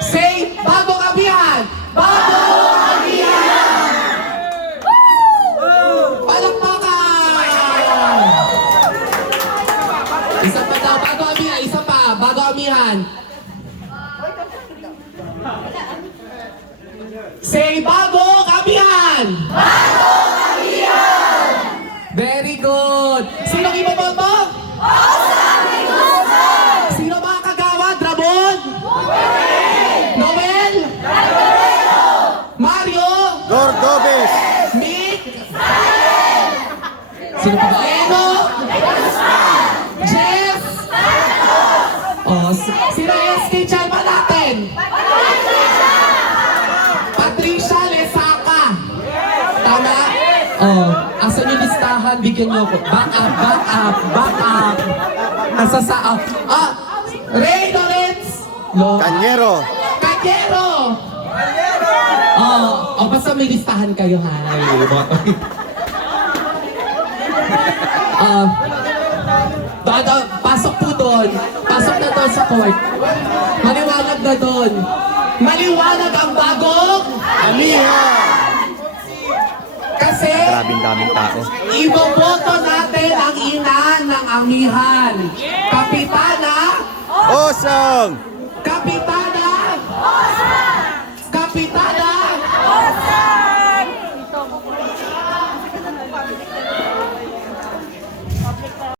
Say, bagong amihan! Bagong amihan! Palakpakan! Isa pa daw, bagong amihan, isa pa, bagong amihan. Say, bagong amihan! Bagong amihan! Very good! Sino iboboto? Sino mga kagawad? Ramon? Noel? Mario? Gordobes! Mick? Sino pa ba? Eno? Jeff? Sino SK Chalma natin? Patricia Lesaka. Tama? Asan yung listahan? Bigyan niyo ako. Back up. Nasa sa... Ray Lawrence. Kanyero! Kanyero! Basta may listahan kayo, ha? Pasok po doon. Pasok na doon sa court. Maliwanag na doon. Maliwanag ang bagong Amihan! kasi Grabing daming tao. iboboto natin ang ina ng amihan. Kapitana, Osong! Kapitana, Kapitana